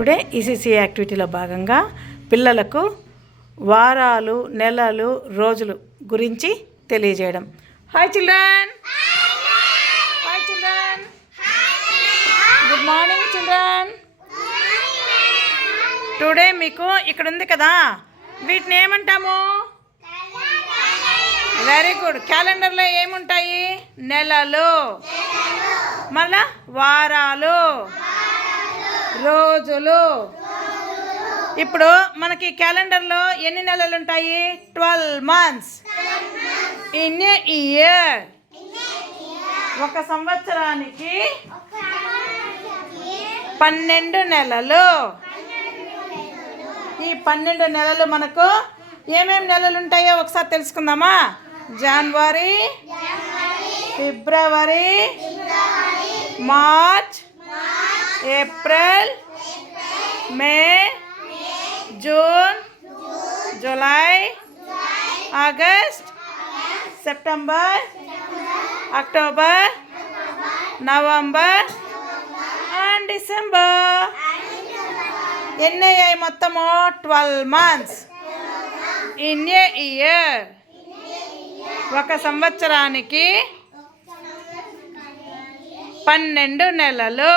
Today ECC యాక్టివిటీలో భాగంగా పిల్లలకు వారాలు, నెలలు, రోజులు గురించి తెలియజేయడం. Hi children, hi children, good morning children. Today మీకు ఇక్కడ ఉంది కదా, వీటిని ఏమంటాము? Very good. క్యాలెండర్లో ఏముంటాయి? నెలలు, మళ్ళా వారాలు, రోజులు. ఇప్పుడు మనకి క్యాలెండర్లో ఎన్ని నెలలు ఉంటాయి? 12 months ఇన్ ఏ ఇయర్. ఒక సంవత్సరానికి 12 నెలలు. ఈ 12 నెలలు మనకు ఏమేమి నెలలు ఉంటాయో ఒకసారి తెలుసుకుందామా? జనవరి, ఫిబ్రవరి, March, April, May, June, July, August, September, October, November and December. ఎన్ని అయ్యాయి మొత్తము? 12 months ఇన్ ఏ ఇయర్. ఒక సంవత్సరానికి 12 నెలలు.